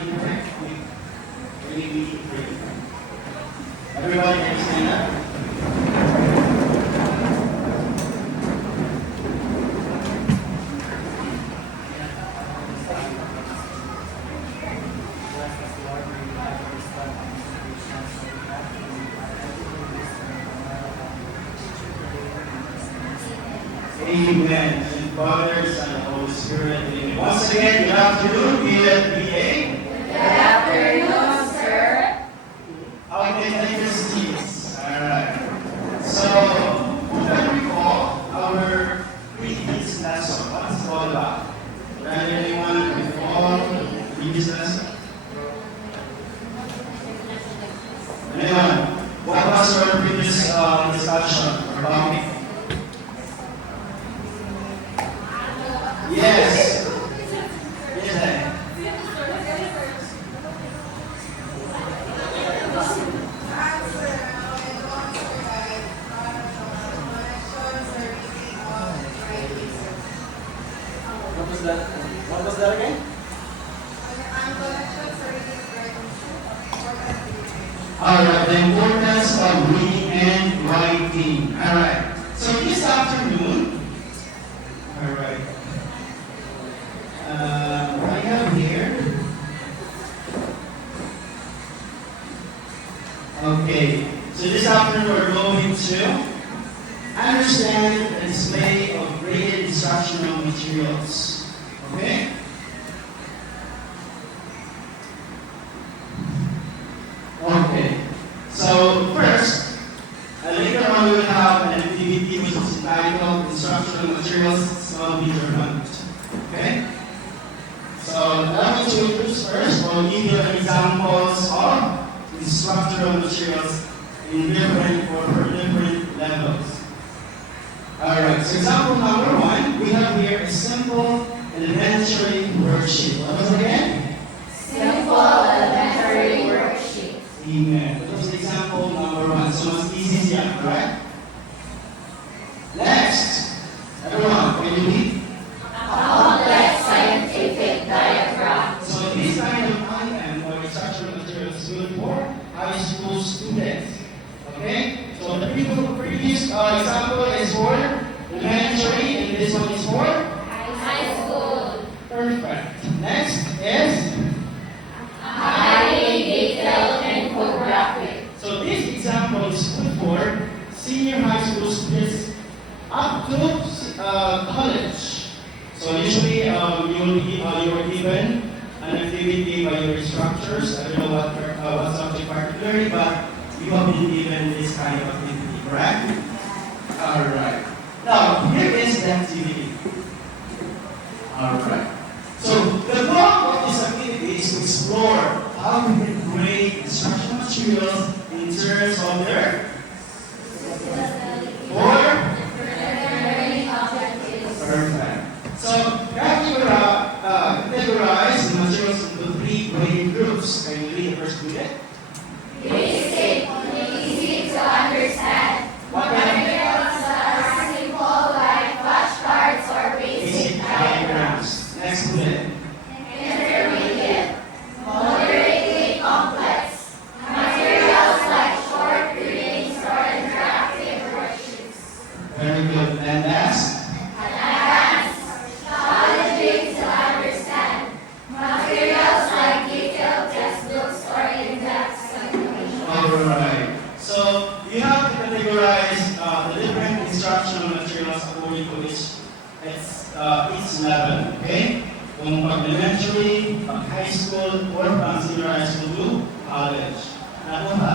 correct? Maybe 3. Everybody can stand up. Amen. And Father, Son, and Holy Spirit. Amen. Once again, good afternoon, BA. Good afternoon, sir. Okay, take your seats. Alright. So, who can recall our previous lesson? What's it all about? Can anyone recall the previous lesson? Anyone? What was our previous discussion or topic? Yes. Yes. What was that again? Alright, the importance of reading and writing. Alright. So this afternoon, alright. I have here. Okay. So this afternoon we're going to understand the display of graded instructional materials. Okay? Okay. So first, later on we will have an activity which is entitled Instructional Materials of Measurement. Okay? So let me introduce first. I'll give you examples of instructional materials in different levels. Alright, so example number 1, we have here a simple elementary worksheet. What was it again? Simple elementary worksheet. Amen. That was example number 1. So it's easy, yeah, correct? Next, everyone, can you read? Complex scientific diagram. So this kind of content or instructional material is good for high school students. Okay? So the previous example is for elementary, and this one is for High school. perfect. Next is Highly detailed infographic. so this example is good for senior high school students up to college. So usually you are given an activity by your instructors. I don't know what subject particularly, but you have been given this kind of activity, correct? Alright. Now, here is the activity. Alright. So, the goal of this activity is to explore how we can grade instructional materials in terms of their perfect. So, categorize the materials into 3 grading groups. Can you read the first bullet? Basic, easy to understand. Materials that are simple like flashcards or basic diagrams. Next bullet. Intermediate, moderately complex. Materials like short readings or interactive worksheets. Very good. And last? Advanced, challenging to understand. Materials like detailed textbooks or in-depth information. Alright. So, you have to categorize the different instructional materials according to each level. Okay? From elementary, high school, or from senior high school to college. Ano ba?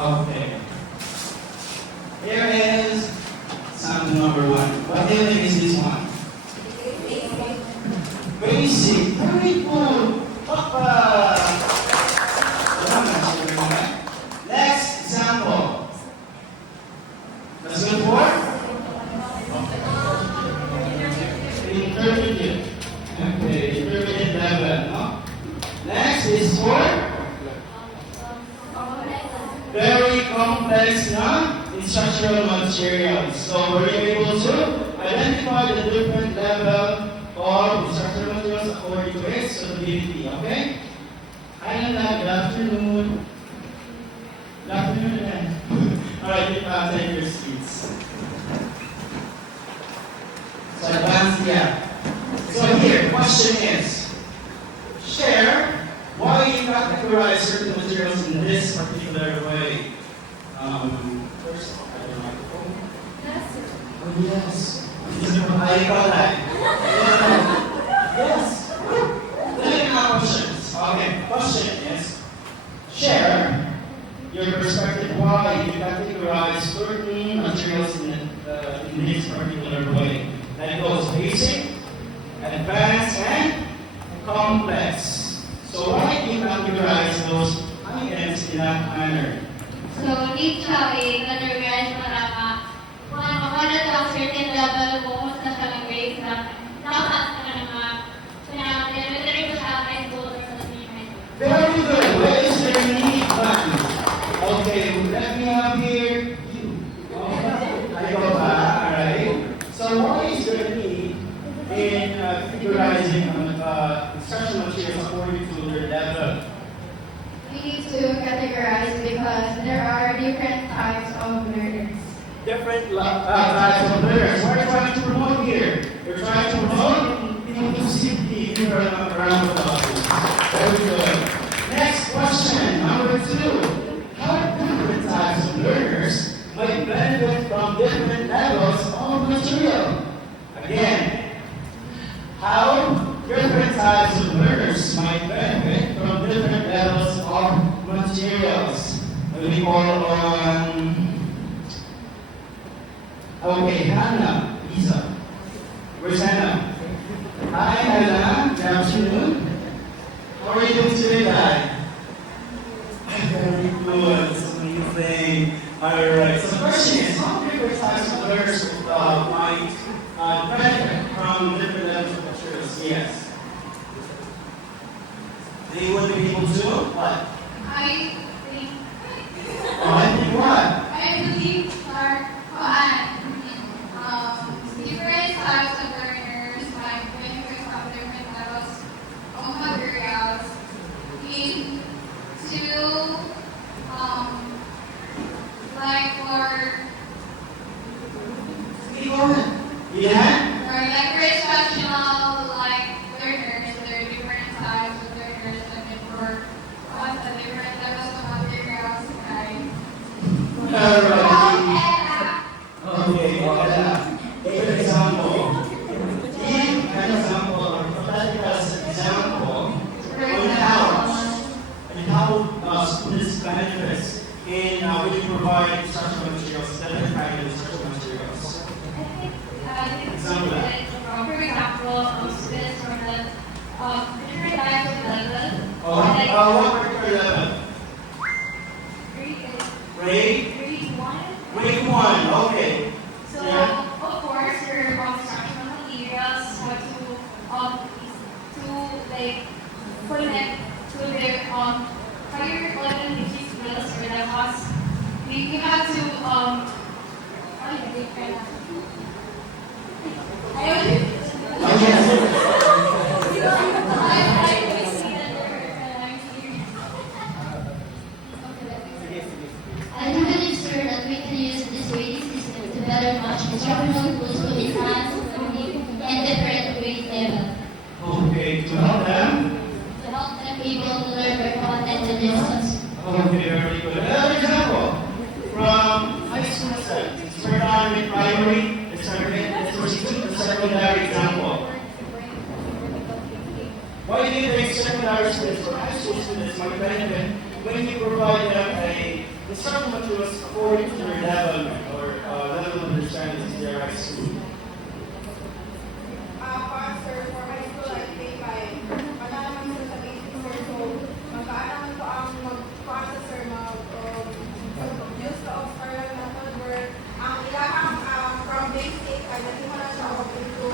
Okay. Here is sample number 1. What do you think is this one? Basic. Very cool. Papa. Next example. Let's go for intermediate. Okay, intermediate level. No? Next is for very complex instructional materials. So we're able to identify the different level of instructional materials according to its activity, okay? Hi, Nanda. Good afternoon. Good afternoon again. All right, take your seats. So advance, yeah. So here, question is, share why you categorize certain materials in this particular way. First, I don't know. Oh yes. I got that. Yes. Then questions. Okay, question is, share your perspective why you categorize certain materials in this particular way. That goes basic, advanced, and complex. So why do you categorize those items in that manner? So, need siya i-categorize para makakalat ang certain level kung mas na siya ng grade na dapat na pinaka-elementary ko siya high school or sa senior. Very good. Where is the unique value? Okay, let me have here you. I go back, alright. So what is the need in categorizing instructional materials according to their level? We need to categorize because there are different types of learners. Different types of learners. What are you trying to promote here? You're trying to promote inclusivity around the body. Very good. Next question, number 2. How different types of learners might benefit from different levels of material? Again, how different types of learners might benefit from different levels of materials. We call on okay, Hannah, Lisa. Where's Hannah? Hi, Hannah. Good afternoon. How are you doing today, Dad? Very good. That's amazing. All right. So the question is, how different types of learners might benefit from different levels of materials? Yes. They would be able to what? I think What? I believe different types of learners like benefit from different levels of materials in to like Yeah? for instructional like learners, there are different types of learners and then for us the different levels of materials like Okay, give an example. Give an example, or hypothetical example on how students benefits in when you provide instructional materials, different kind of instructional materials. For example, students from the different types of level. What particular level? Grade? Grade 1. Grade 1, okay. So, Yeah. of course, your instructional materials have to like connect to their higher level teaching skills or the class. We have to I do believe, sir, that we can use this grading system to better match instructional tools to enhance learning and different grade level, Okay, to help them. to help them able to learn their content and lessons. Okay, very good. Another example from high school setting. Start on with primary, let's proceed to the secondary example. Why do you think secondary students or high school students might benefit when you provide them a instructional materials according to their level or level of understanding in their high school? Sir, for high school, I think wala naman sir sa basic sir. So, magkaalam ko ang mag-process sir, use the spiral method where ang ilahang from basic, ay natin mo na siya into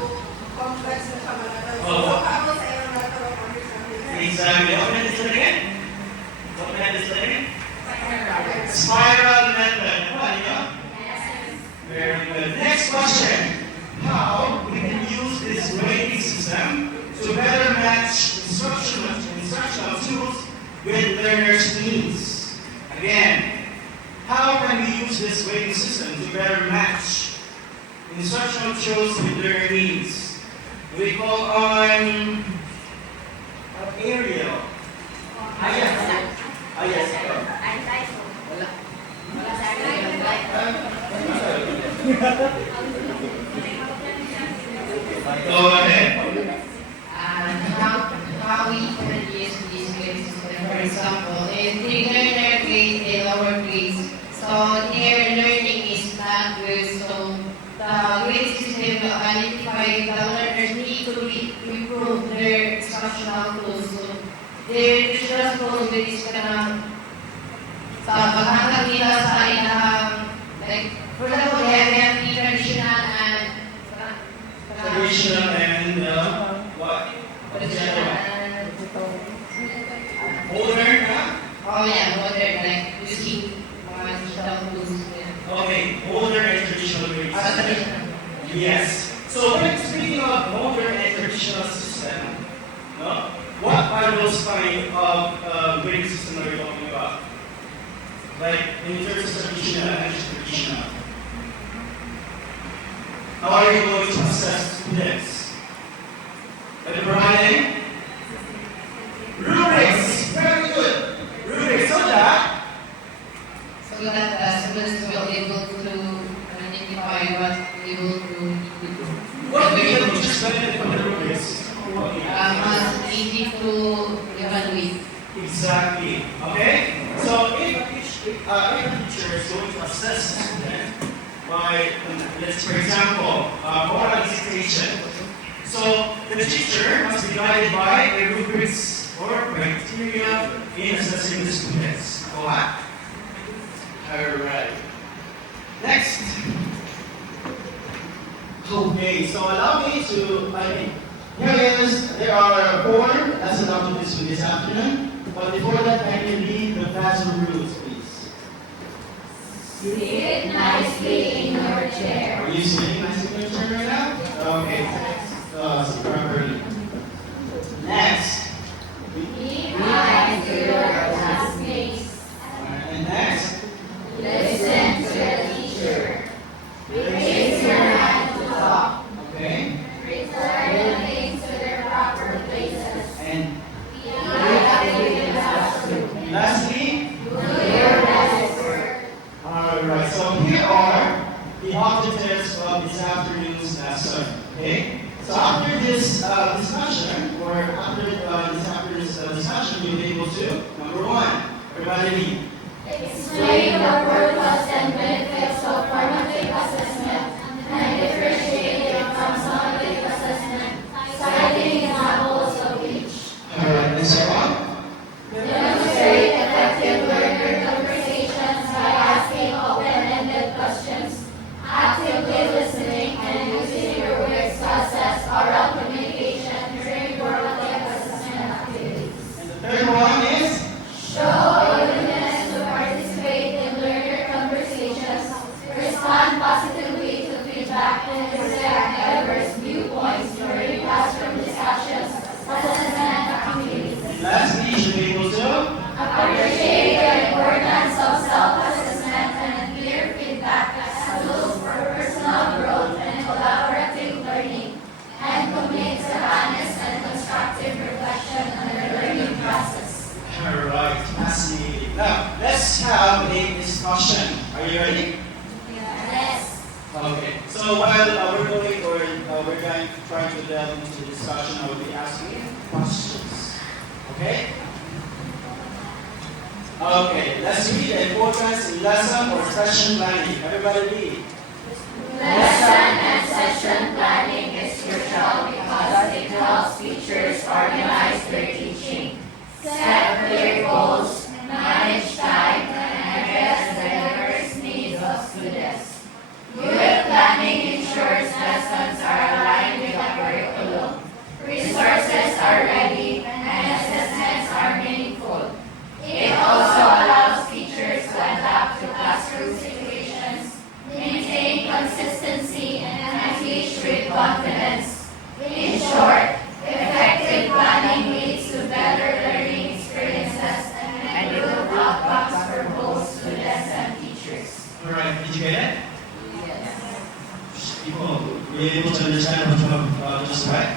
complex na siya malagay. So, ako sa iyo matter of understanding. Exactly. Open this one again. Open this one again. Spiral method. What, very good. Next question. How we can use this grading system with learners' needs. Again, how can we use this grading system to better match instructional materials with learner needs? We call on Ariel. Yes. Go ahead. How we can use these grades. For example, if the learner grade the lower grades, so their learning is not good, so the grade system will identify the learners need to improve their instructional tools. So their instructional tools is gonna sa paghahanggang nila sa inahang, like, for example, they have the traditional and Traditional and what? Older, huh? oh yeah, modern, like using mga digital tools. Yeah. Okay, older and traditional grades. Traditional. Yes. So when speaking of modern and traditional system, no, what are those kind of grading system are you talking about? Like in terms of traditional and traditional. How are you going to assess students? Are you providing? Rubrics! Very good! Rubrics, so that Students will be able to identify what they will do. what will the teachers benefit from the rubrics? Mas easy to evaluate. Exactly. Okay? So if a teacher is going to assess a student by, let's for example, oral dictation. So the teacher must be guided by the rubrics or criteria in assessing the students. Go on. Alright. Next. Okay, so allow me to, there are 4 lesson objectives for this afternoon. But before that, I can read the classroom rules, please. Sit nicely in your chair. Are you sitting nicely in your chair right now? Okay. Sit properly. Next. Be kind to your classmates. And next. Listen to the teacher. Raise your hand to talk. Okay. Return the things to their proper places. And Be active in the classroom. lastly. Do your best work. Alright, so here are the objectives of this afternoon's lesson. Okay? So after this discussion, or after this afternoon's discussion, you'll be able to, number 1, everybody read. Explain the purpose and benefits of formative assessment and differentiate it from summative assessment, citing examples of each. Alright, and so on. Demonstrate effective learner conversations by asking open-ended questions, actively listening, and using rubrics to assess oral communication during formative assessment activities. And the third one is? Show willingness to participate in learner conversations, respond positively to feedback, and respect diverse viewpoints during classroom discussions, assessment activities. And lastly, you should be able to? Appreciate the importance of self-assessment and clear feedback as tools for personal growth and collaborative learning, and commit to honest and constructive reflection on the learning process. Alright, fascinating. Now, let's have a discussion. Are you ready? Yes. Okay. So while we're going, or we're going to try to delve into the discussion, I will be asking questions. Okay? Okay, let's read the importance in lesson or session planning. Everybody read. Lesson and session planning is crucial because it helps teachers organize their teaching, set clear goals, manage time, and address the diverse needs of students. Good planning ensures lessons are aligned with the curriculum, resources are ready, and assessments are meaningful. It also allows teachers to adapt to classroom situations, maintain consistency, and teach with confidence. In short, effective planning leads understand what just read?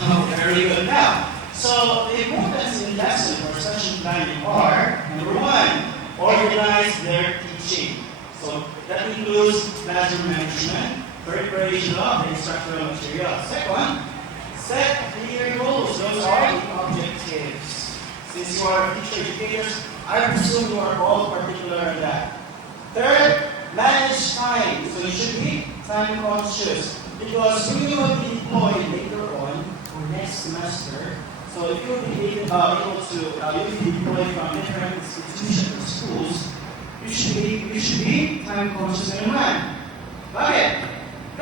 Oh, very good. Now, so the importance in lesson or session planning are, number one, organize their teaching. So that includes classroom management, preparation of the instructional material. Second, set clear goals. Those are the objectives. Since you are teacher educators, I presume you are all particular in that. Third, manage time. So you should be time conscious. Because when you will be deployed later on or next semester, so if you will be able to you'll be deployed from different institutions or schools, you should be time conscious and man. Bakit?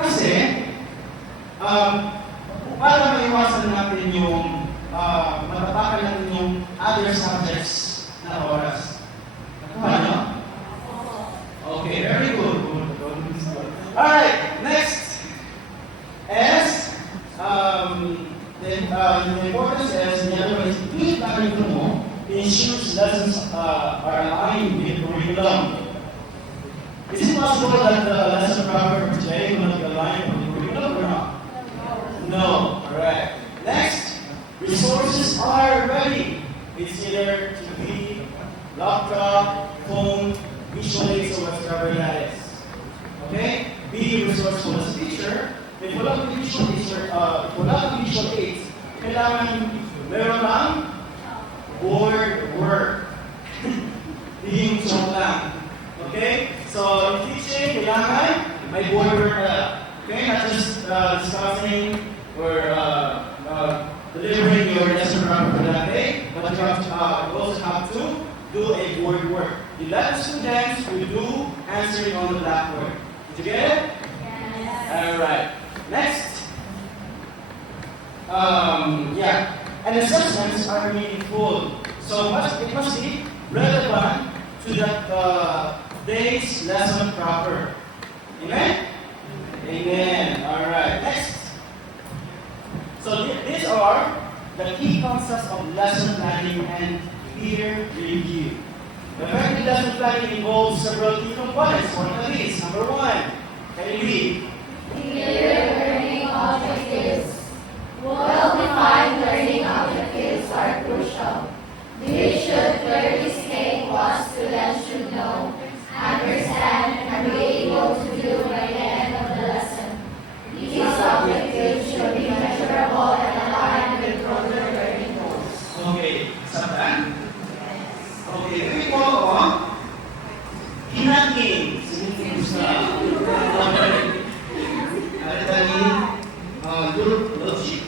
Kasi, para maiwasan natin yung matapakan natin yung other subjects na oras. Nakuha nyo? Okay, very good. Alright, next is the importance is the other is please mo ensures lessons are aligned with curriculum. Is it possible that the lesson proper for today will not be aligned with the curriculum or not? No. Correct. Next, resources are ready. It's either TV, laptop, phone, visual aids, or whatever that is. Okay? Be resourceful as a teacher. If wala kang visual aids, kailangan meron lang board work. Hindi yung joke lang. Okay? So, in teaching, kailangan may board work na. Okay? Not just discussing or delivering your lesson program for that day, but you also have to do a board work. You let the students who do answering on the blackboard. Did you get it? Yes. Alright. Next. And assessments are meaningful. So it must be relevant to that day's lesson proper. Amen? Amen. Alright. Next. So these are the key concepts of lesson planning and peer review. Effective lesson planning involves several key components. What are these? Number one, can you read? Clear learning objectives. Well-defined learning objectives are crucial. These should clearly state what students should know, understand, and be able to do by the end of the lesson. These objectives should be measurable and aligned with broader learning goals. Okay, sabahan? Okay, we go on. Hinangin. Sinitin sa group logic.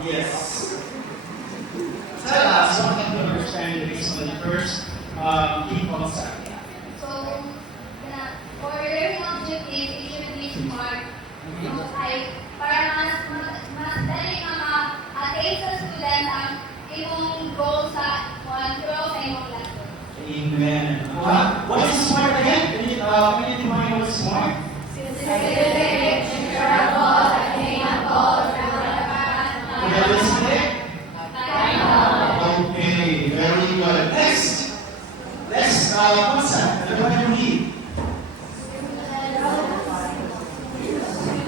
Yes. Tell us what you understand based on the first key concept. So, for learning objectives, it should be smart. Para madali na ma-attain sa student ang imong goal sa throughout sa imong lesson. Amen. What is smart again? Can you define what is smart? Specific, measurable, attainable, Realistic? Okay, very good. Next concept. Everybody read.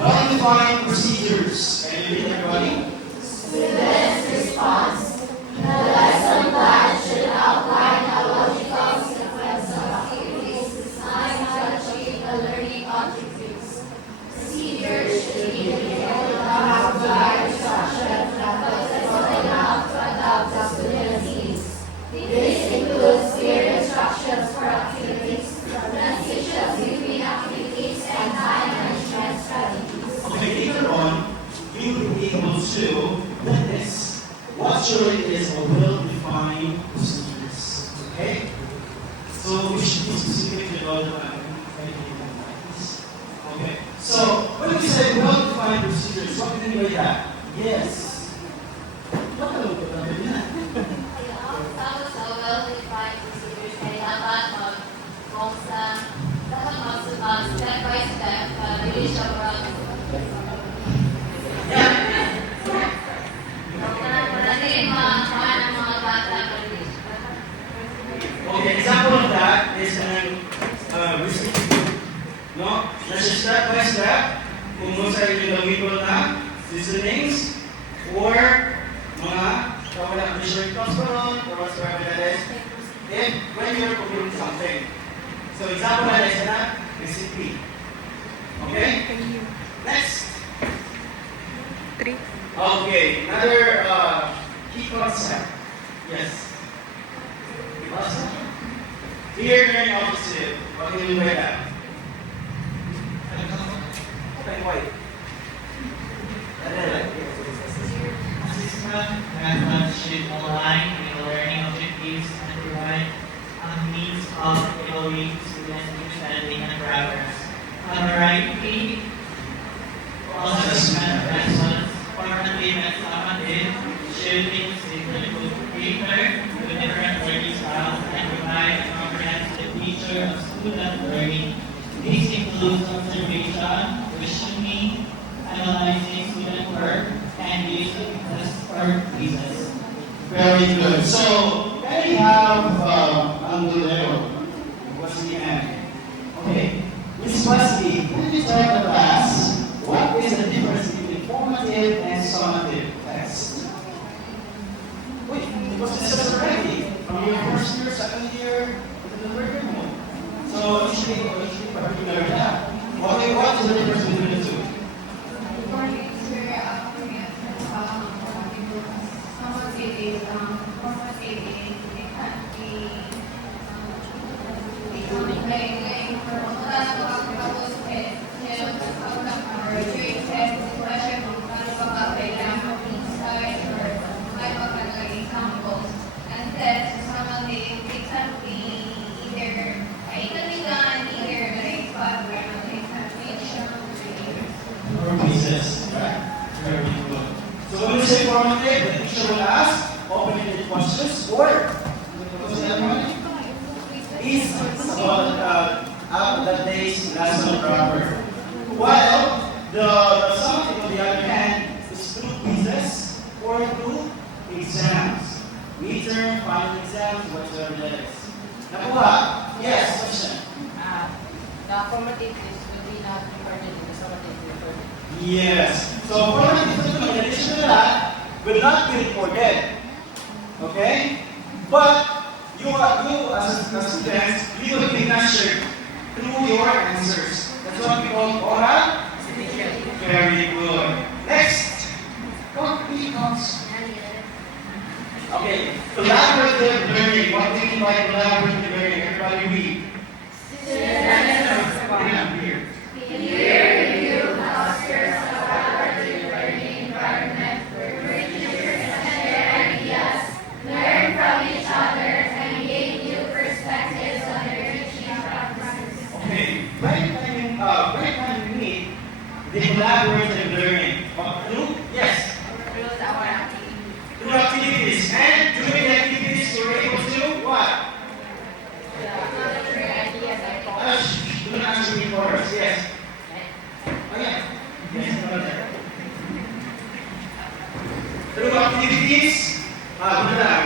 Well-defined procedures. Can you read, everybody? Student's response. The lesson plan should outline a logical sequence of activities designed to achieve the learning objectives. Procedures should be detailed enough to provide instruction that flexible enough to adapt to students' needs. This includes clear instructions for activities, transitions between activities, and time management strategies. Okay, later on, you will be able to witness what surely is a well-defined procedures. Okay? So we should be specific about okay. So when we say well-defined procedures, what do you mean by that? Yes. What do you mean by that? Tapos sa well-defined procedures ay dapat step by step, really siya Okay, example of that is no? Nasa step by step, kung mo sa inyo sustainable na seasonings or mga kawalang additional phosphorus or whatsoever that is when you're cooking something. So example na is na recipe. Okay? Next. Okay, another key concept. Yes. Awesome. Here, learning opposite. What do you mean by that? Okay, wait. Assessment methods should align with the learning objectives and provide a means of evaluating student understanding and progress. A variety of assessment methods or attainment summative should consider to different learning styles and provide a comprehensive picture of student learning. This includes observation, questioning, analyzing student work, and using tests or quizzes. Very good. So, can we have Angulero? What's the end? Okay. Miss Wesley, can you tell the class what is the difference between formative and summative tests? Wait, because this is already from your first year, second year, to the third year. So, usually particular that. Okay, what is the difference between the two? Pieces, right? Very good. So when we say formative, the teacher will ask open-ended questions or what's the other one? Is about that day's lesson proper. While the summative, on the other hand, is through quizzes or through exams. Midterm, final exams, whatsoever that is. Nakuha? Yes, question. The formative is really not recorded in the summative report. Yes. So formative, in addition to that, will not be recorded. Okay? But you as students, you will be measured through your answers. That's what we call oral. Very good. Next. Concrete concepts. Okay. Collaborative learning. What do you mean by collaborative learning? Everybody read. Peer-reviewed fosters a collaborative learning environment where teachers share ideas, learn from each other, and gain new perspectives on their teaching practices. Okay. Right time you meet the collaborative learning. Through? Yes. Through activities. And during the activities, you're able to what? Do not answer me first. Yes. Oh, yeah. Yes, brother. Through activities,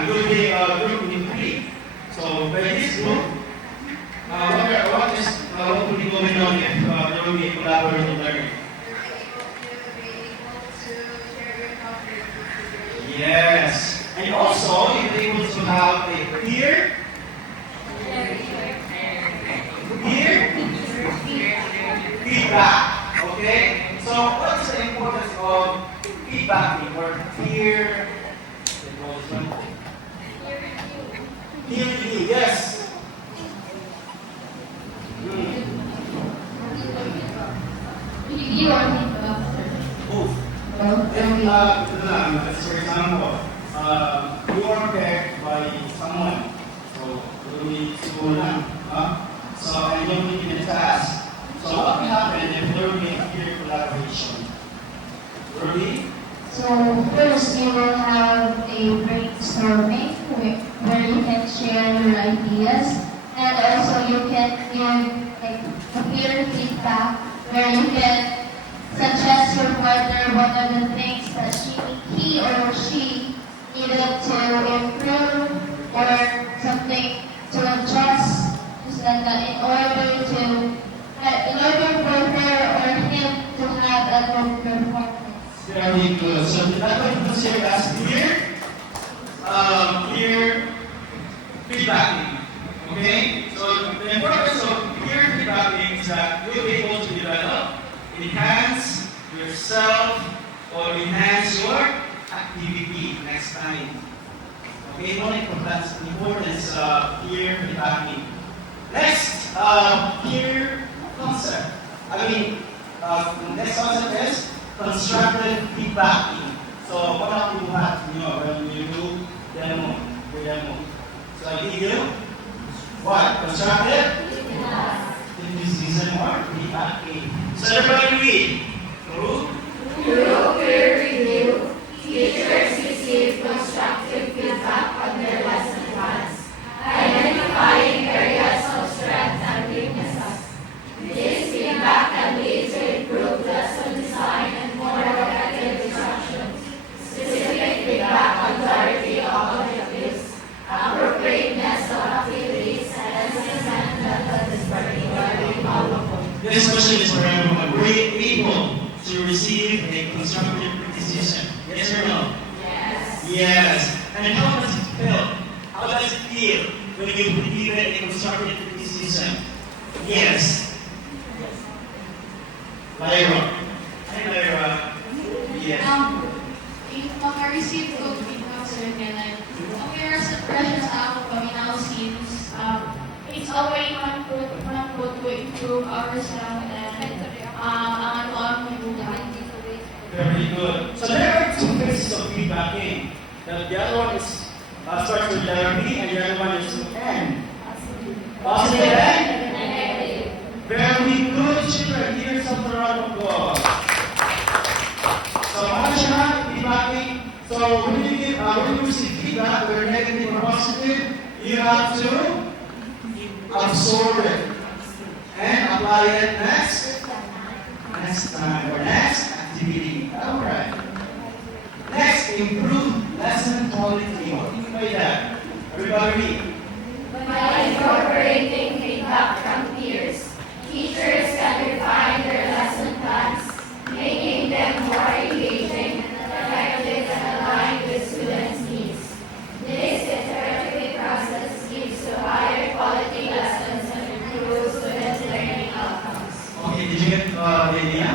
you'll be group in three. So by this group, what will be going on if there will be collaborative learning? Yes. And also, you'll be able to have a peer feedback. Okay? So, what is the importance of feedbacking or peer review? Yes. Review or feedback? Both. For example, you are paired by someone. So, we school lang. So, and you're making a task. So, what will happen if there will be a peer collaboration? Ruby? So first you will have a brainstorming where you can share your ideas, and also you can give like a peer feedback where you can suggest your partner what are the things that he or she needed to improve or something to adjust, just like that, in order for her or him to have a good performance. feedbacking. Okay? So the importance of peer feedbacking is that you'll be able to develop, enhance yourself, or enhance your activity next time. Okay, one importance of peer feedbacking. Next, peer concept. Next concept is constructive feedbacking. So what have you had, when you do demo, your demo? So I give you what? Constructive? Criticism or feedbacking. So everybody read. Through peer review, teachers receive constructive feedback on their lesson plans, identifying areas of strength and weaknesses. This feedback can lead to improved lesson design and more effective instructions. Specific feedback on clarity of objectives, appropriateness of activities, and assessment method is particularly valuable. This question is for everyone. Were you able to receive a constructive criticism? Yes or no? Yes. Yes. And how does it feel? How does it feel when you receive a constructive criticism? Yes. Lyra. Hi, Lyra. Yes. Pag I-receive ko feedback sa kanya, aware sa precious ako paminaw since it's a way to improve ourselves and ang ang buhay. Very good. So there are two phases of feedbacking. The other one is starts with letter B, and the other one is N. Positive and Negative. very good, children. Give yourself a round of applause. So ano siya? Feedbacking. So when you receive feedback, whether negative or positive, you have to absorb it and apply it next time or next activity. All right. Next, improve lesson quality. What do you mean by that? Everybody read. By incorporating feedback from peers, teachers can refine their lesson plans, making them more engaging, effective, and aligned with students' needs. This iterative process leads to higher quality lessons and improves students' learning outcomes. Okay, did you get the idea?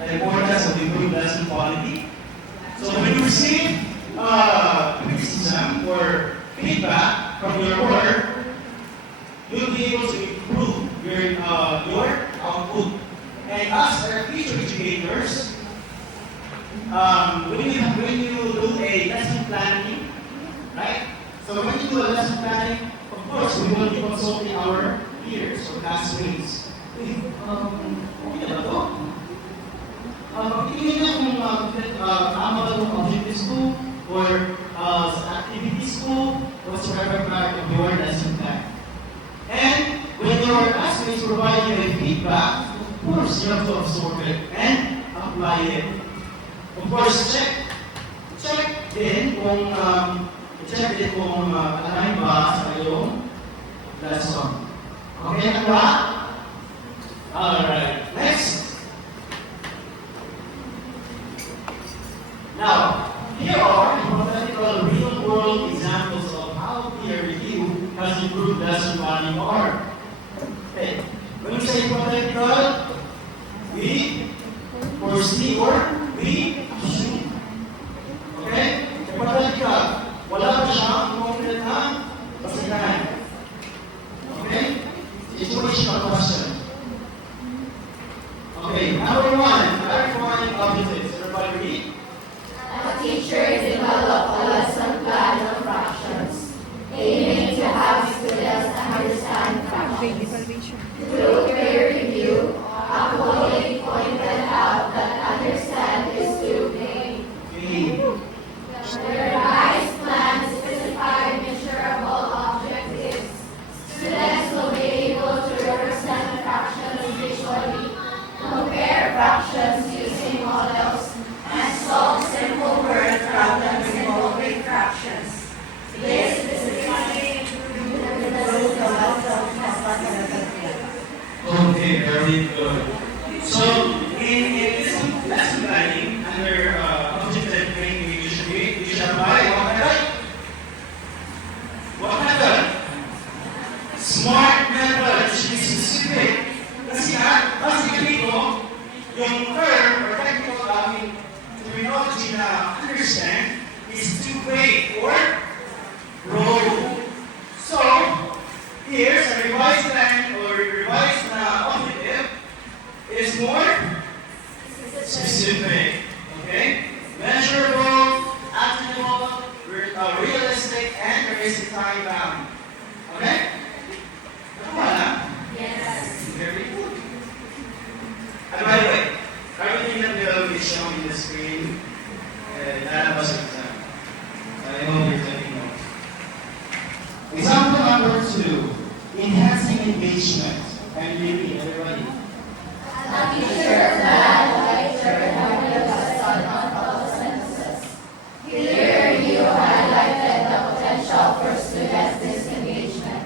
The importance of improved lesson quality. So when you receive criticism or feedback from your work, you'll be able to improve your output. And as future educators, when you do a lesson planning, right? So when you do a lesson planning, of course, we will be consulting our peers or classmates. Okay na ba ito? Pagtingin nyo kung tama ba itong objectives ko or sa activities ko whatsoever part of your lesson plan. And when your classmates provide you a feedback, of course, you have to absorb it and apply it. Of course, check din kung align ba sa iyong lesson. Okay na ba? Alright, next. Now, here are hypothetical real-world examples of how peer review has improved lesson planning or okay. When we say hypothetical, we foresee or we assume. Okay? Hypothetical, wala pa siyang concrete na basihan. Okay? Situational question. Okay, number one, clarifying objectives. Everybody read? A teacher develop a lesson plan of fractions, aiming to have students understand fractions. Through peer review, a colleague pointed out that understand is too vague. The revised plan specified measurable objectives. Students will be able to represent fractions visually, compare fractions using models, and solve simple word problems involving fractions. This specifically improved the system. Okay, very good. So, in this lesson planning, under objective training, you should apply what and there is a time bound. Okay? Nakuha na? Yes. Very good. And by the way, everything that will be shown in the screen, none of us exam. I hope you're taking notes. Example number 2, enhancing engagement. And repeat, everybody. A teacher planned lecture focused on photosynthesis. Here you highlighted the potential for students' disengagement.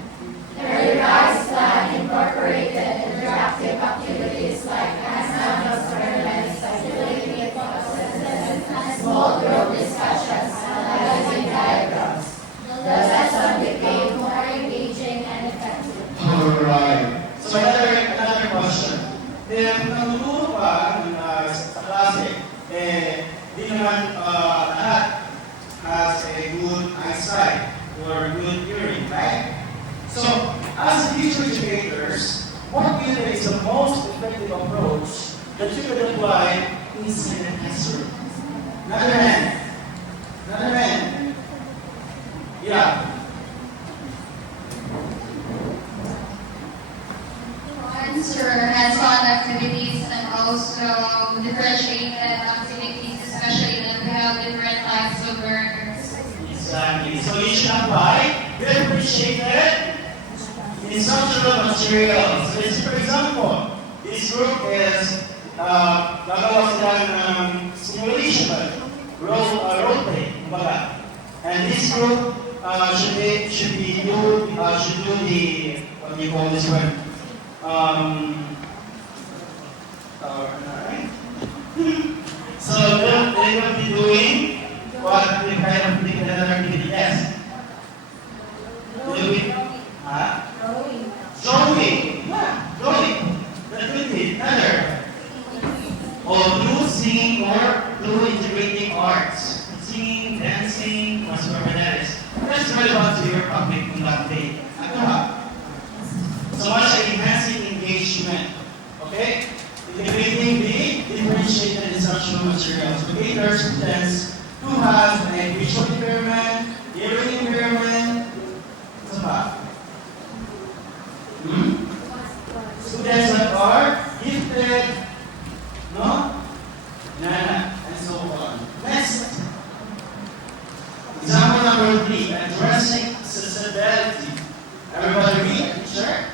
The revised plan incorporated interactive activities like hands-on experiments, stimulating photosynthesis, and small group discussions analyzing diagrams. The lesson became more engaging and effective. Alright. So another question. If natuturo pa sa klase, di naman lahat has a good eyesight or good hearing, right? So, as future educators, what do you think is the most effective approach that you could apply inside the classroom? Another hand. Another hand. Yeah. Sir, hands-on activities and also differentiated activities, especially that we have different types of learners. Exactly. So you should apply differentiated instructional materials. So this, for example, this group is gagawa sila ng simulation, role play, kumbaga. And this group should do the, what do you call this one? Alright. So they will be doing what the kind of another activity is. Doing, drawing. Yeah, drawing. That could be another. Or do singing or do integrating arts. Singing, dancing, whatsoever that is. That's relevant to your topic on that day. So much enhancing engagement. Okay? Integrating the differentiated instructional materials. Educators, students who have a visual impairment, hearing impairment, what's that? Students that are gifted, no? Nana, and so on. Next. Example number 3, addressing accessibility. Everybody read, teacher?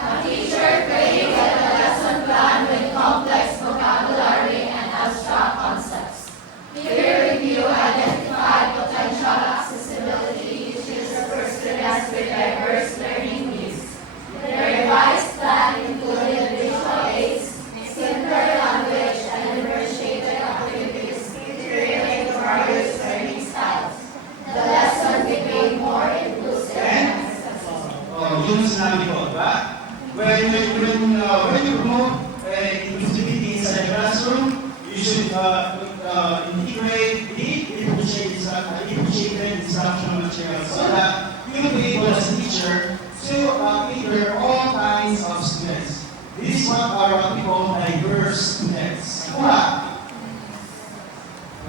A teacher created a lesson plan with complex vocabulary and abstract concepts. Peer review identified potential accessibility issues for students with diverse learning needs. The revised plan included visual aids, simpler language, and differentiated activities catering to various learning styles. The lesson became more inclusive and accessible. Yun sinabi ko, diba? When you promote inclusivity inside the classroom, you should integrate the differentiated instructional materials so that you will be able as a teacher to cater all kinds of students. This is what we call diverse students.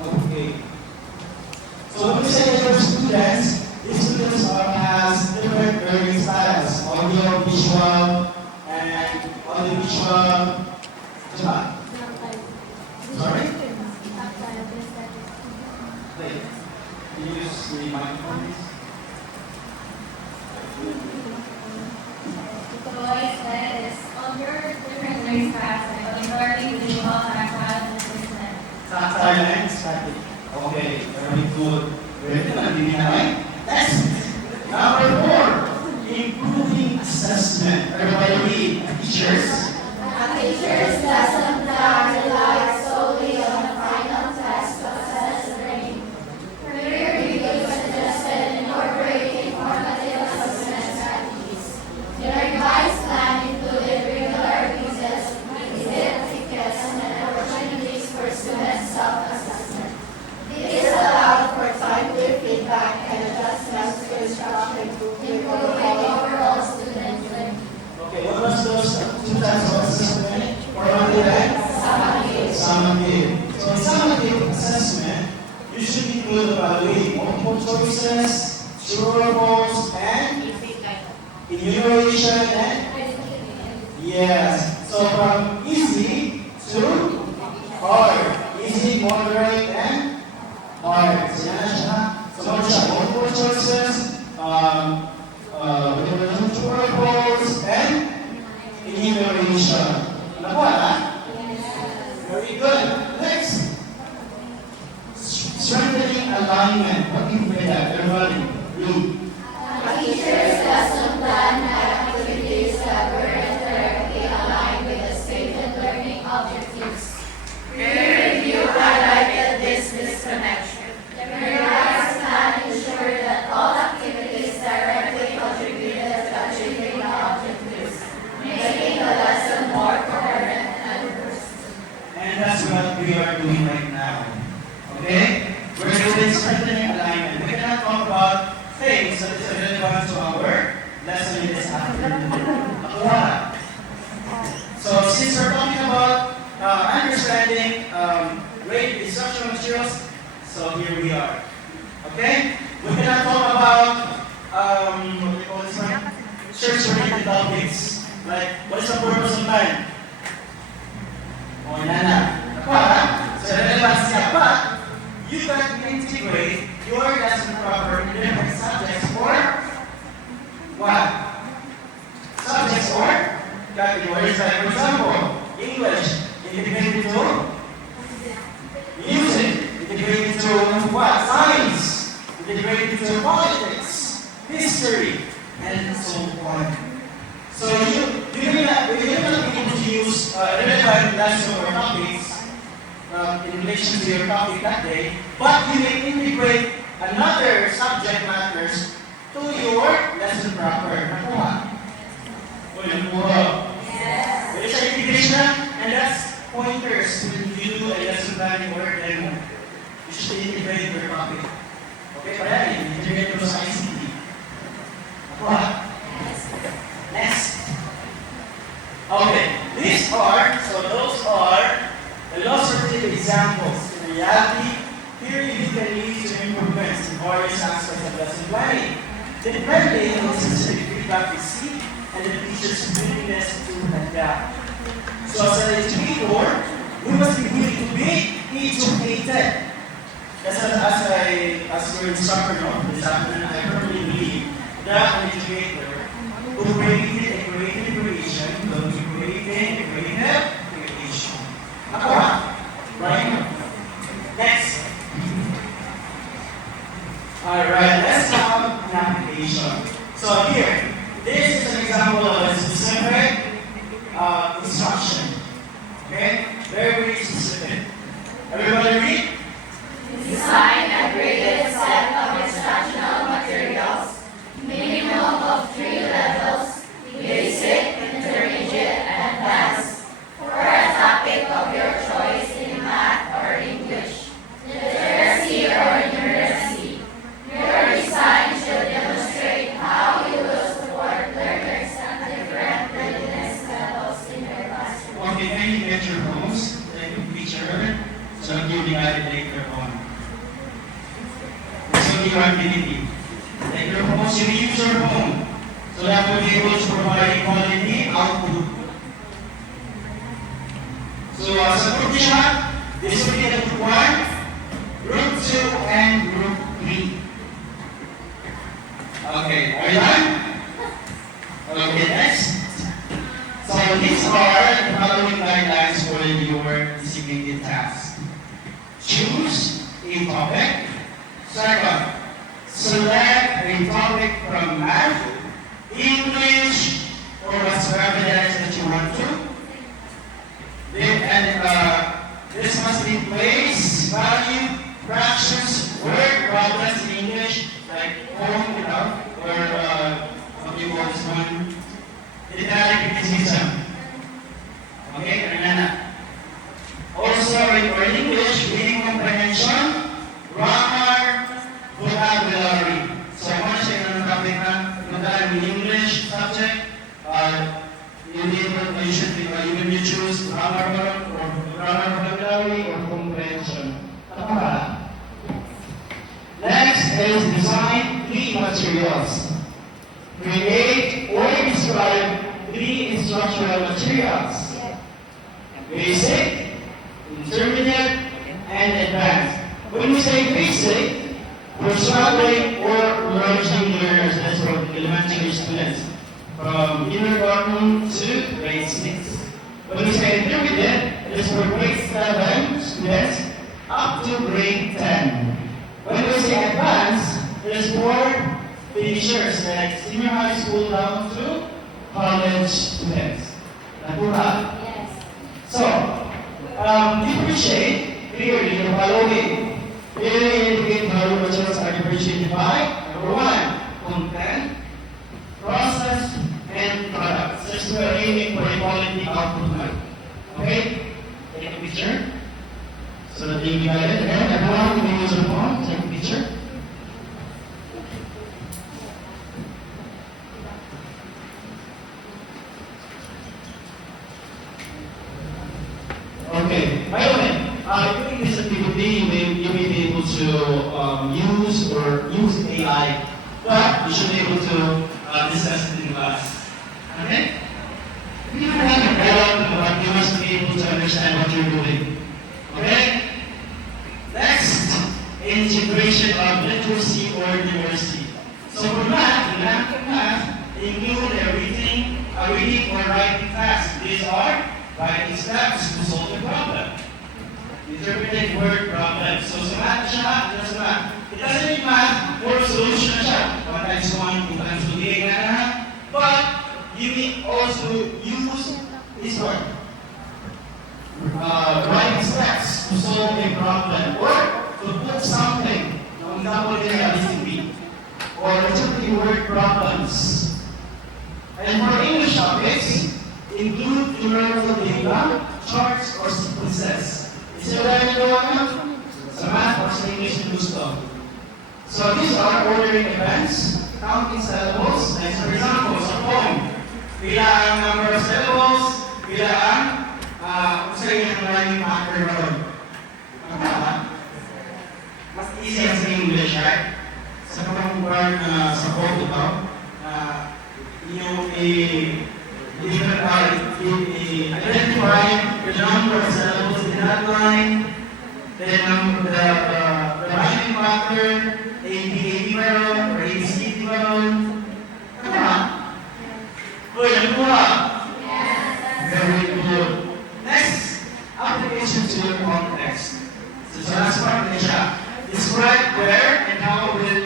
Okay. So when we say diverse students, these students has different learning styles, audio, visual, and audiovisual. Sorry? Wait. Can you use the microphone, please? So I said is under different learning styles, like learning visual, tactile, and assistant. Tactile and static. Okay, very good. Very good. Right? Next. Number 4, improving assessment. Everybody read. Teachers. A teacher's lesson plan relies solely on the final test to assess learning. Peer review suggested incorporating formative assessment strategies. The revised plan included regular quizzes, tickets, and opportunities for student self-assessment. This allowed for timely feedback and adjustments to instruction, improving overall student learning. Okay, what was those 2 types of assessment? Formative and summative. So in summative assessment, you should include evaluating multiple choices, true or false, and enumeration and yes. So from easy to hard. Easy, moderate, and hard. So yan na siya. So ano siya? Multiple choices, true or false, and enumeration. Nakuha na? Very good. Next. Strengthening alignment. What do you mean by that? Everybody, read. A teacher's lesson plan and activities that were directly aligned with the stated learning objectives. Peer review highlighted this disconnection. The revised plan ensured that all activities directly contributed to achieving the objectives, making the lesson more coherent and persistent. And that's what we are doing right now. Okay? We're doing strengthening alignment. We cannot talk about things that is relevant to our lesson in this afternoon. Nakuha. So since we're talking about understanding great instructional materials, so here we are. Okay? We cannot talk about what do you call this one? Church-related topics. Like, what is the purpose of time? O, yan na. Nakuha. So relevant siya. But, you can integrate your lesson proper in different subjects or what? Subjects or categories. Like, for example, English, integrated to music, integrated to what? Science, integrated to politics, history, and so on. So you will not be able to use relevant lesson or topics in relation to your topic that day, but you may integrate another subject matters to your lesson proper. Nakuha? O, nakuha. Yes. There is an integration, and that's pointers when you do a lesson planning or demo. You should integrate your topic. Okay, kaya integrate mo sa ICT. Nakuha? Next. Okay, these are, so those are illustrative examples. In reality, peer review can lead to improvements in various aspects of lesson planning, depending on the specific feedback received and the teacher's willingness to adapt. So as an educator, we must be willing to be educated. As your instructor, this afternoon, I firmly believe that an educator who created a creative creation will be creating a creative creation. Nakuha? Right? Next. Alright, let's have an application. So here, this is an example of a specific instruction. Okay? Very specific. Everybody read? Design a graded set of instructional materials, minimum of 3 levels, basic, intermediate, and advanced, for a topic of your choice in math or English, literacy or numeracy. Your design should demonstrate how you will support learners at different readiness levels in your classroom. Okay, can you get your homes? Thank you, teacher. So I'll give you guys later on. This will be your activity. Take your homes, you use your home. So that will be able to provide quality output. So as a group shot, this will be the group 1, group 2, and group 3. Okay, are you done? Okay, next. So these are the following guidelines for your designated task. Choose a topic. Second, select a topic from math, English, or whatsoever that you want to. This must be place, value, fractions, word problems in English, like home, or what do you call this one? Italic criticism. Okay, Renana. Also, in English, reading comprehension, grammar, vocabulary. So, I want to share another topic na in English subject. You will choose grammar, vocabulary, or comprehension. Next is design 3 materials. Create or describe 3 instructional materials. Basic, intermediate, and advanced. When we say basic, we're struggling or emerging learners, that's for elementary students, from kindergarten to grade 6. When we say intermediate, it is for grade 7 students up to grade 10. When we say advanced, it is for finishers like senior high school down to college students. Nakuha? Yes. So, differentiate clearly the following. Clearly indicate how materials are differentiated by number 1, content, process, and product. Since we are aiming for equality output. Okay? Take a picture. So that you got it. And everyone can use your phone. Take a picture. Okay. By the way, during this activity, you may be able to use AI, but you should be able to discuss it in class. Okay? If you don't have it right but you must be able to understand what you're doing. Okay? Next, integration of literacy or numeracy. So for math, include a reading or writing task. These are writing steps to solve the problem. Interpreting word problem. So sa math siya, there's math. It doesn't mean math, word solution na siya. 1 times 1, 2 times 2, but you can also use this one. Writing steps to solve a problem or to put something. For example, in a recipe or interpreting word problems. And for English topics, include numerical data, charts, or sequences. Is there any one? Sa math or sa English gusto. So these are ordering events, counting syllables, and for example, sa poem, pila ang number of syllables, pila ang kung sa'yo yung learning matter ron. Mas easy ang sa English, right? Sa kapag sa poem ito, yung identify the number of syllables in that line, then the rhyming pattern, ABAB meron, or ABCD meron. Tama? Uy, nakuha? Yes. Very good. Next, application to your context. So last part na siya. Describe where and how will you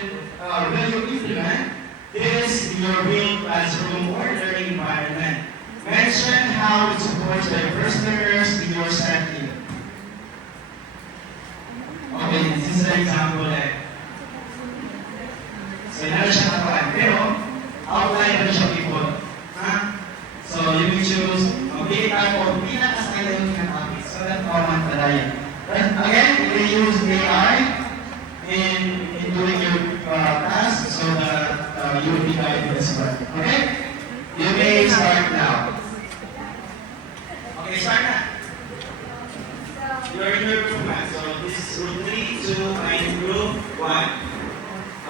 implement this in your real classroom or learning environment. Mention how it supports diverse learners in your setting. Okay, this is an example eh. So, hindi siya katawan. Pero, outline na siya people. So, you can choose, okay, type of pinakasaya yung topic. So, that's all man pala yan. Again, you can use AI in doing your task so that you will be guided as well. Okay? You may start now. Okay, start now. You are in your group math. So this is group 3, 2, and group 1.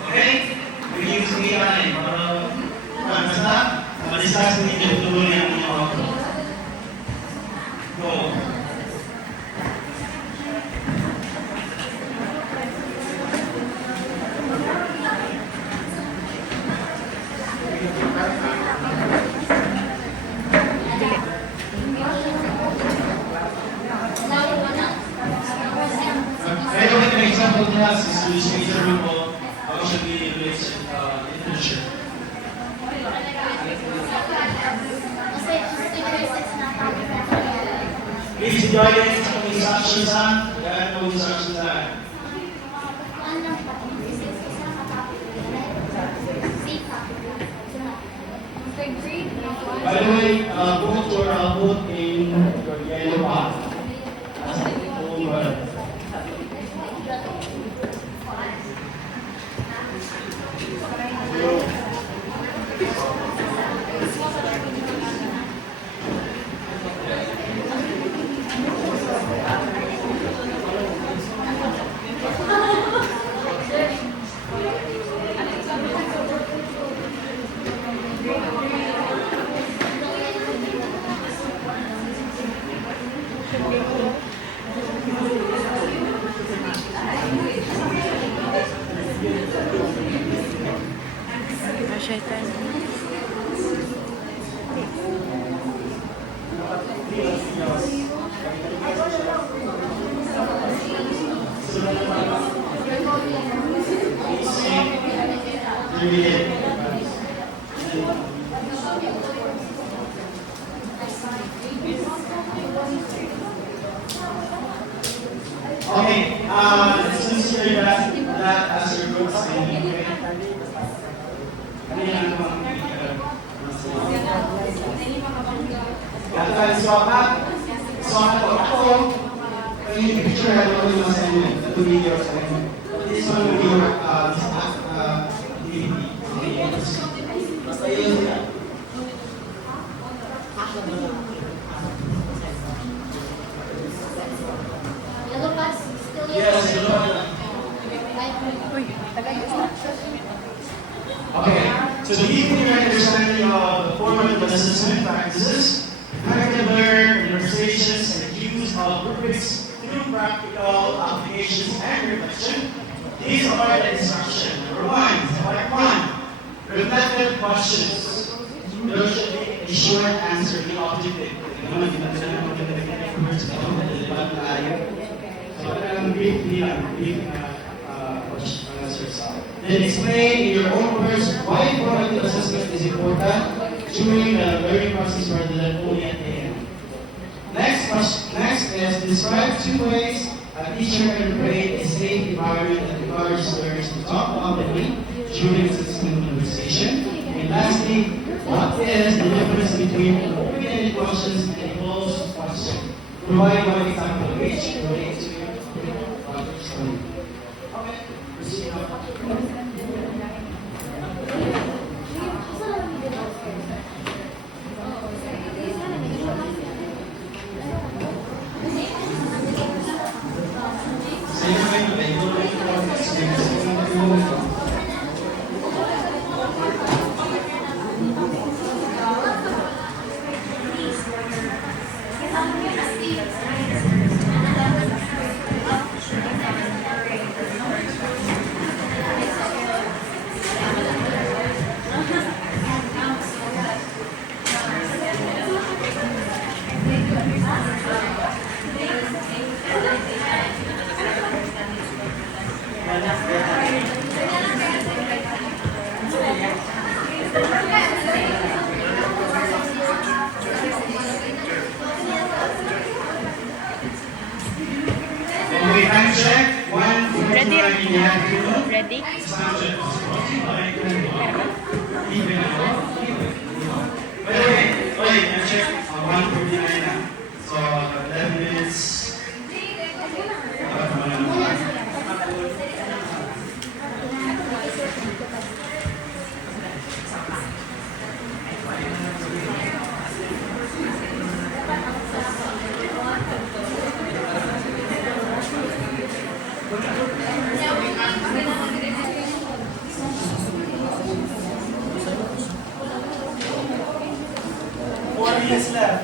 Okay? We use AI para basta ma-discuss ninyo tuloy ang inyong go. Class is using interval actually related literature. Please guidance on instructions on that no instructions on. By the way, both your output in your yellow box. As the whole word. الشيطان. Okay, since you're that as your group signing, okay? So ako, yung picture na ito yung assignment, the 2 video assignment. This one will be your DVD. Basta yun. Yellow pass, still Yes, you know. Okay, so to give you an understanding of the format of assessment practices, academic conversations and use of rubrics through practical applications and reflection. These are the instructions. Number 1, part 1, reflective questions. There should be a short answer, the objective. Then explain in your own words why formative assessment is important during the learning process rather than only at the end. Next is describe 2 ways a teacher can create a safe environment that encourages learners to talk openly during assessment conversation. And lastly, what is the difference between an open-ended questions and a closed question? Provide one example which relates to your project study. Okay, proceed now. Okay, time check. 1:49. Ready? Sound check. Wait, time check. 1:49 na. So, 11 minutes. Minutes left.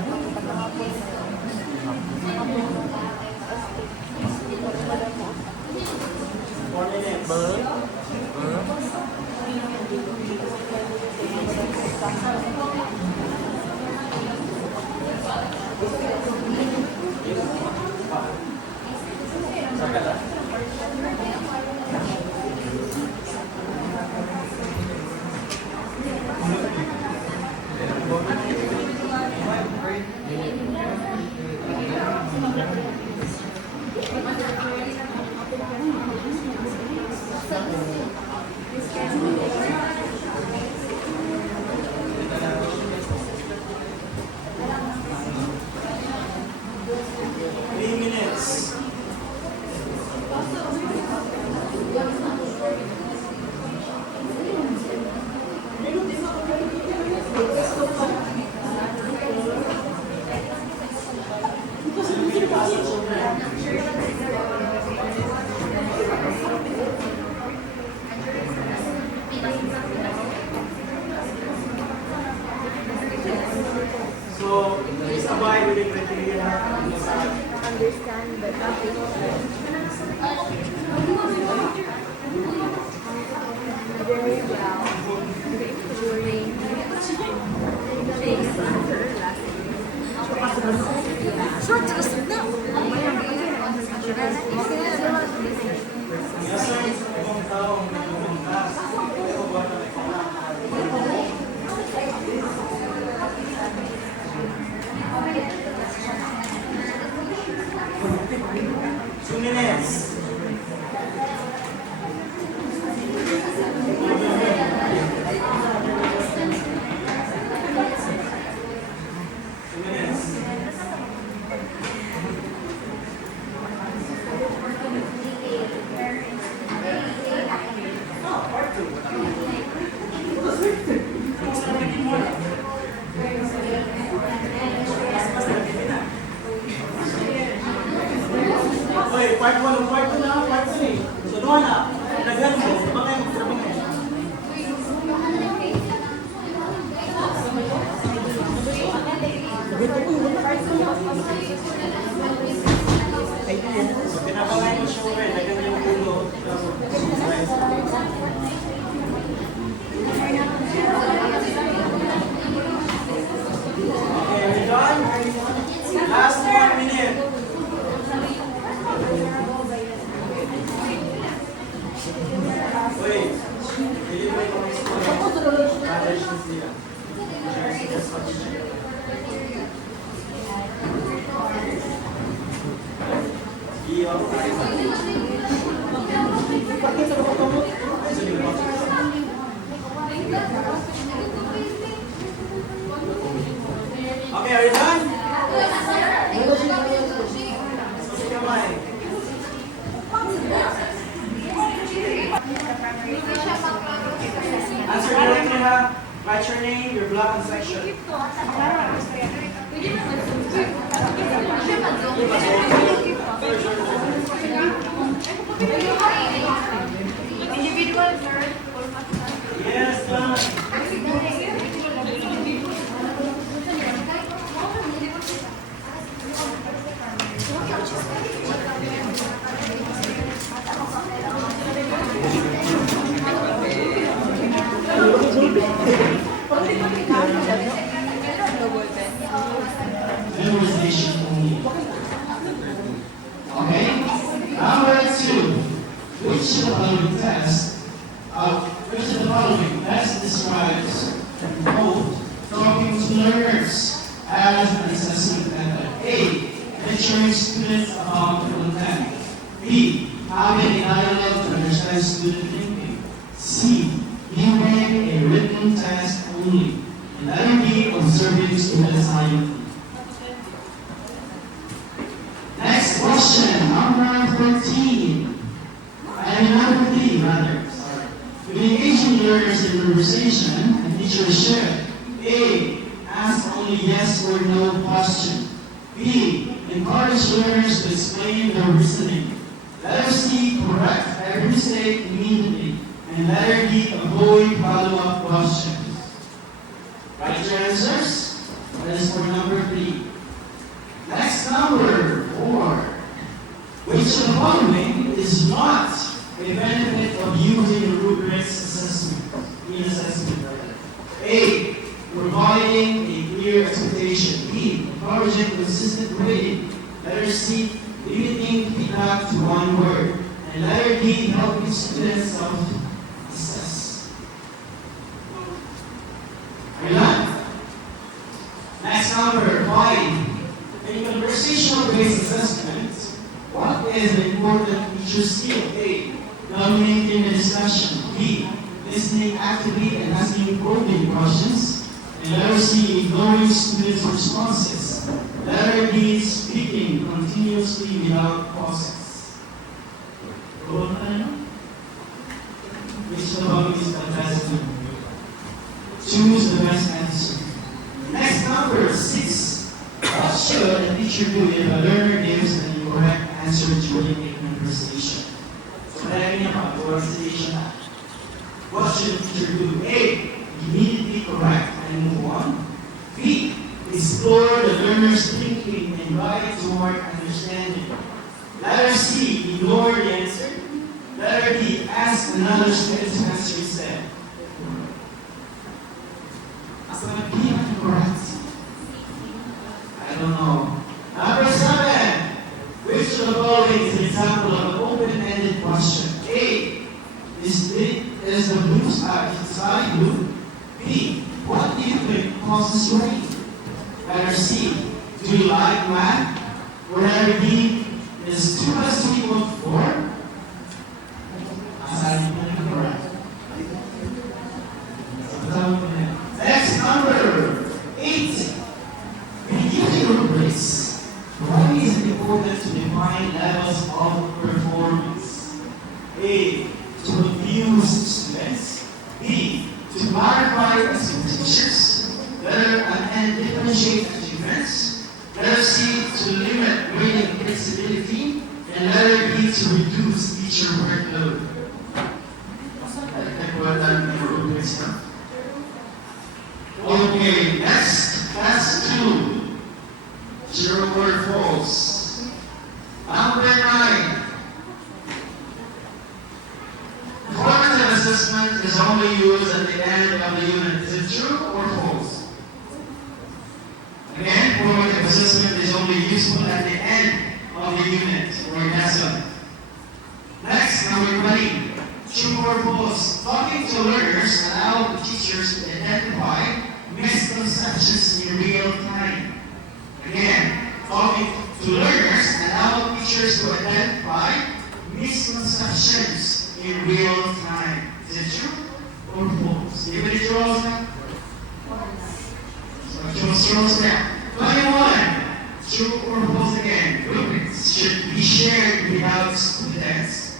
So, sabay with the criteria understand the topic. Very well. 2 minutes. Okay, part 1 o part 2 na, part 3. So, doon na. Lagyan mo. Sabangay mo, sabangay. So, pinabangay mo siya ulit. Lagyan mo yung ulo. Okay, are we done? Last 1 minute. Wait. Deliver mo yung student. College na sila. Iyo. Okay, are you done? Sige kamay. Answer directly ha. Write your name, your block and section. Individual, sir. Yes, done. Memorization only. Okay? Number 2. Which of the following which of the following best describes both talking to learners as an assessment method? A. Lecturing students about the content. B. Having a dialogue to understand student thinking. C. Giving a written test only. And letter B. Observing students silently. Next question, number 13. And number 3, rather. Sorry. When engaging learners in conversation, and teachers should A. Ask only yes or no question. B. Encourage learners to explain their reasoning. Letter C. Correct every mistake immediately. And letter D. Avoid follow-up questions. Write your answers. That is for number 3. Next, number 4. Which of the following is not a benefit of using rubrics assessment? A. Providing a clear expectation. B. Encouraging consistent grading. Letter C. Limiting feedback to one word. And letter D. Helping students self-assess. Are you done? Next, number 5. In conversational-based assessment, what is the important teacher skill? A. Dominating the discussion. B. Listening actively and asking probing questions. And letter C. Ignoring students' responses. Letter D. Speaking continuously without pauses. Which of the following is the best one? Choose the best answer. Next, number 6. What should a teacher do if a learner gives an incorrect answer during a conversation? So, kaya niya pa, conversation. What should a teacher do? A. Immediately correct and move on. B. Explore the learner's thinking and guide toward understanding. Letter C. Ignore the answer. Letter D. Ask another student to answer instead. As an B, correct. I don't know. Number 7. causes rain? Letter C. Do you like math? Or letter D. Is 2 plus 2 equal to 4? Correct. Next, number 8. In using rubrics, why is it important to define levels of performance? A. To confuse students. B. To clarify expectations. Letter and differentiate achievements. Letter C. To limit grading flexibility. And letter D. To reduce teacher workload. Okay, next, class 2. Zero word false. Number 9. Formative assessment is only used at the end of the unit. Is it true or false? Again, formative assessment is only useful at the end of the unit or lesson. Next, number 20. True or false? Talking to learners allow the teachers to identify misconceptions in real time. Again, talking to learners allow teachers to identify misconceptions in real time. Is it true or false? Anybody draws now? So draws now. 21. True or false again? Rubrics should be shared without students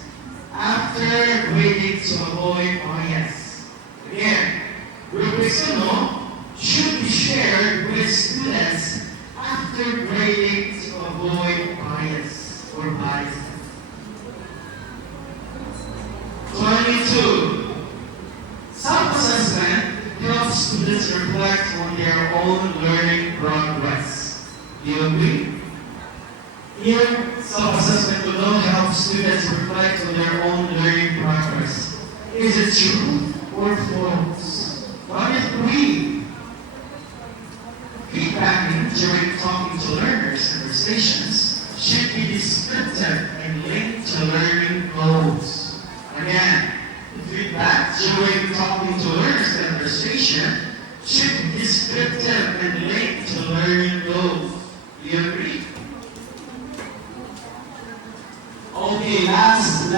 after grading to avoid bias. Again, rubrics should be shared with students after grading to avoid bias or bias. 22. Self-assessment helps students reflect on their own learning progress. Do you agree? Here, self-assessment will not help students reflect on their own learning progress. Is it true or false? What if we feedbacking during talking to learners' conversations should be descriptive and linked to learning goals? Again, the feedback during talking to learners' conversation should be descriptive and linked to learning goals. Do you agree? Okay, last